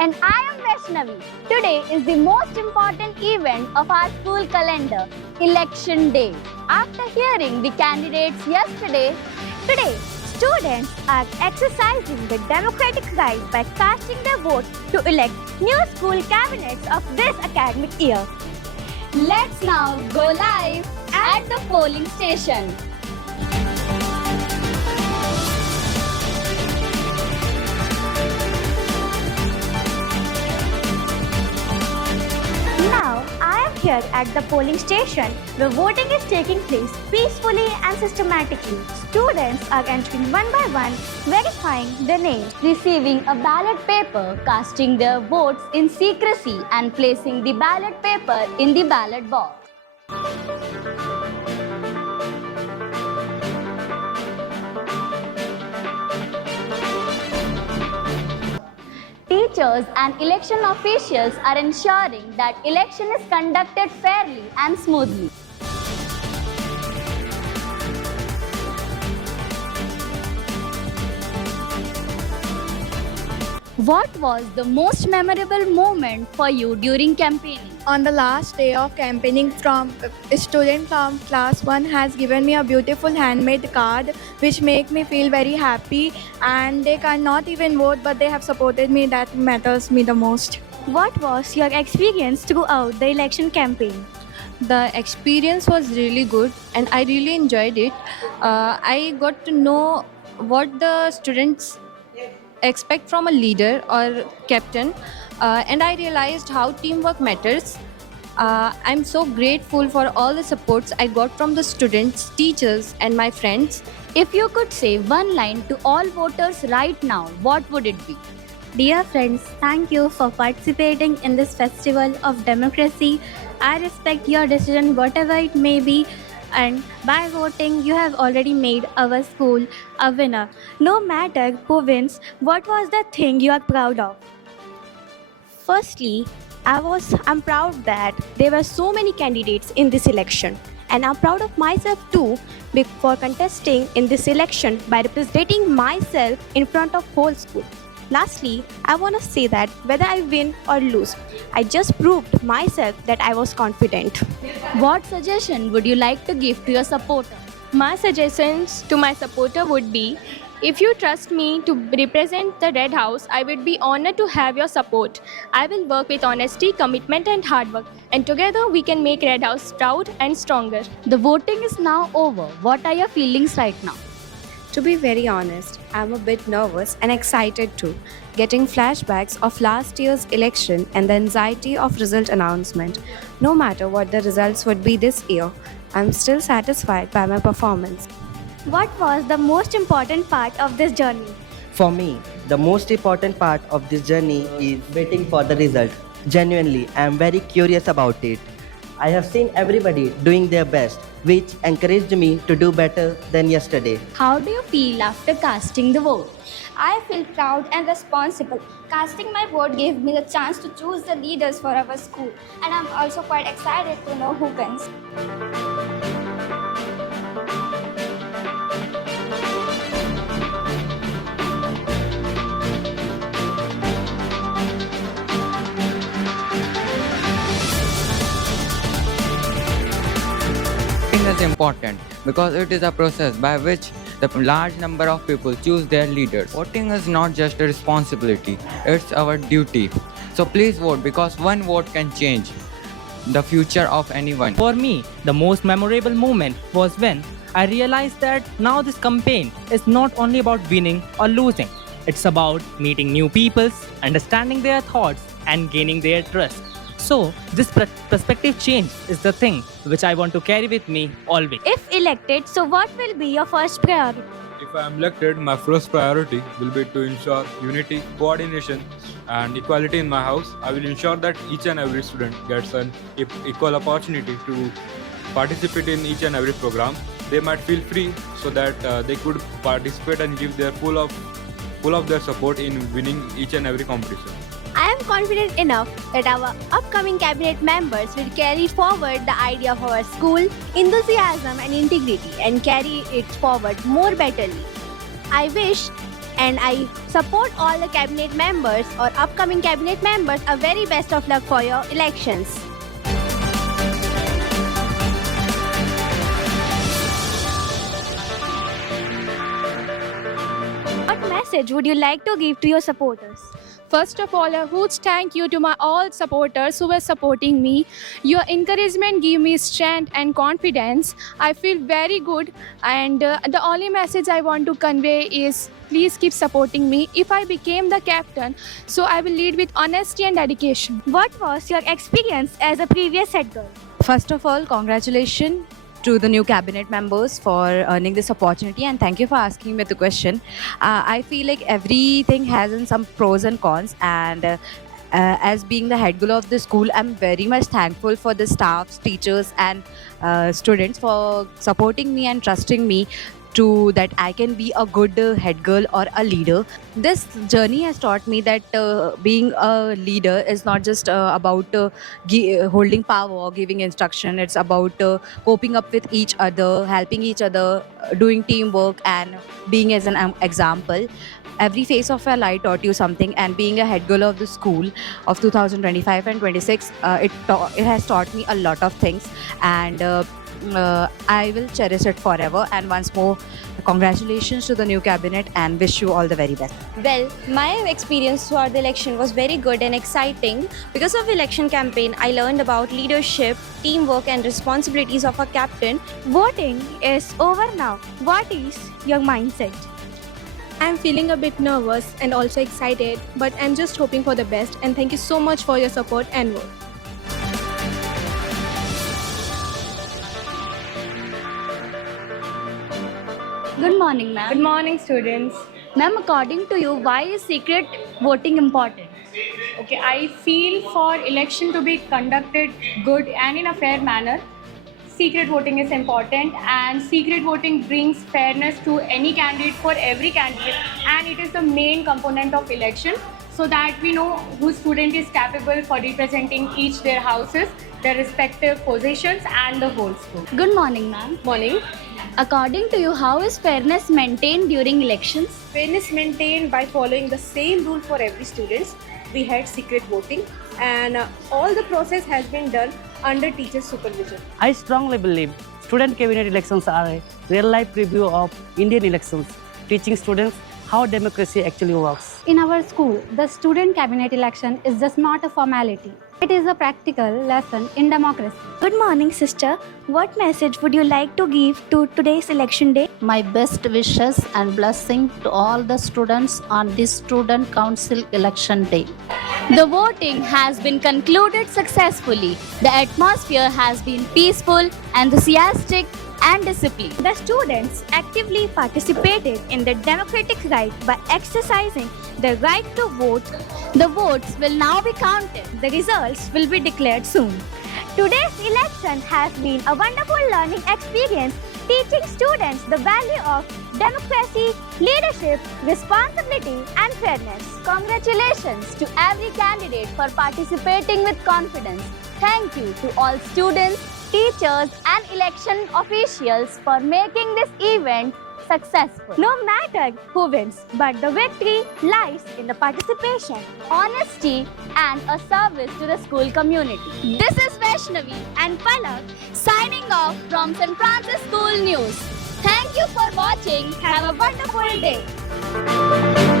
And I am Vaishnavi. Today is the most important event of our school calendar, Election Day. After hearing the candidates yesterday, today students are exercising the democratic right by casting their vote to elect new school cabinets of this academic year. Let's now go live at the polling station. Now, I am here at the polling station where voting is taking place peacefully and systematically. Students are entering one by one, verifying their names, receiving a ballot paper, casting their votes in secrecy, and placing the ballot paper in the ballot box. Teachers and election officials are ensuring that election is conducted fairly and smoothly. What was the most memorable moment for you during campaigning? On the last day of campaigning, a student from class 1 has given me a beautiful handmade card which make me feel very happy, and they cannot even vote but they have supported me. That matters me the most. What was your experience throughout the election campaign? The experience was really good and I really enjoyed it. I got to know what the students expect from a leader or captain, and I realized how teamwork matters. I'm so grateful for all the supports I got from the students, teachers, and my friends. If you could say one line to all voters right now, what would it be? Dear friends, thank you for participating in this festival of democracy. I respect your decision, whatever it may be, and by voting, you have already made our school a winner. No matter who wins, what was the thing you are proud of? Firstly, I'm proud that there were so many candidates in this election, and I'm proud of myself too for contesting in this election by representing myself in front of whole school. Lastly, I want to say that whether I win or lose, I just proved myself that I was confident. What suggestion would you like to give to your supporter? My suggestions to my supporter would be, if you trust me to represent the Red House, I would be honored to have your support. I will work with honesty, commitment and hard work, and together we can make Red House proud and stronger. The voting is now over. What are your feelings right now? To be very honest, I'm a bit nervous and excited too, getting flashbacks of last year's election and the anxiety of result announcement. No matter what the results would be this year, I'm still satisfied by my performance. What was the most important part of this journey? For me, the most important part of this journey is waiting for the result. Genuinely, I am very curious about it. I have seen everybody doing their best, which encouraged me to do better than yesterday. How do you feel after casting the vote? I feel proud and responsible. Casting my vote gave me the chance to choose the leaders for our school, and I'm also quite excited to know who wins. Voting is important because it is a process by which the large number of people choose their leaders. Voting is not just a responsibility, it's our duty. So please vote because one vote can change the future of anyone. For me, the most memorable moment was when I realized that now this campaign is not only about winning or losing. It's about meeting new people, understanding their thoughts and gaining their trust. So, this perspective change is the thing which I want to carry with me always. If elected, so what will be your first priority? If I am elected, my first priority will be to ensure unity, coordination and equality in my house. I will ensure that each and every student gets an equal opportunity to participate in each and every program. They might feel free so that they could participate and give their full of their support in winning each and every competition. I am confident enough that our upcoming cabinet members will carry forward the idea of our school, enthusiasm and integrity, and carry it forward more betterly. I wish and I support all the cabinet members or upcoming cabinet members a very best of luck for your elections. What message would you like to give to your supporters? First of all, a huge thank you to my all supporters who were supporting me. Your encouragement gave me strength and confidence. I feel very good, and the only message I want to convey is please keep supporting me. If I became the captain, so I will lead with honesty and dedication. What was your experience as a previous head girl? First of all, congratulations to the new cabinet members for earning this opportunity, and thank you for asking me the question. I feel like everything has some pros and cons, and as being the head girl of the school, I'm very much thankful for the staffs, teachers, and students for supporting me and trusting me to that I can be a good head girl or a leader. This journey has taught me that being a leader is not just about holding power or giving instruction. It's about coping up with each other, helping each other, doing teamwork, and being as an example. Every phase of our life taught you something, and being a head girl of the school of 2025 and 26, it has taught me a lot of things, and I will cherish it forever. And once more, congratulations to the new cabinet and wish you all the very best. Well, my experience throughout the election was very good and exciting. Because of election campaign, I learned about leadership, teamwork, and responsibilities of a captain. Voting is over now. What is your mindset? I'm feeling a bit nervous and also excited, but I'm just hoping for the best, and thank you so much for your support and vote. Good morning, ma'am. Good morning, students. Ma'am, according to you, why is secret voting important? Okay, I feel for election to be conducted good and in a fair manner, secret voting is important, and secret voting brings fairness to any candidate for every candidate, and it is the main component of election, so that we know whose student is capable for representing each their houses, their respective positions, and the whole school. Good morning, ma'am. Morning. According to you, how is fairness maintained during elections? Fairness maintained by following the same rule for every student. We had secret voting, and all the process has been done under teacher supervision. I strongly believe student cabinet elections are a real-life preview of Indian elections, teaching students how democracy actually works. In our school, the student cabinet election is just not a formality. It is a practical lesson in democracy. Good morning, sister. What message would you like to give to today's election day? My best wishes and blessing to all the students on this student council election day. The voting has been concluded successfully. The atmosphere has been peaceful, enthusiastic, and disciplined. The students actively participated in the democratic right by exercising the right to vote. The votes will now be counted. The results will be declared soon. Today's election has been a wonderful learning experience, teaching students the value of democracy, leadership, responsibility, and fairness. Congratulations to every candidate for participating with confidence. Thank you to all students, teachers, and election officials for making this event successful. No matter who wins, but the victory lies in the participation, honesty, and a service to the school community. This is Vaishnavi and Palak signing off from St. Francis School News. Thank you for watching. Have a wonderful day.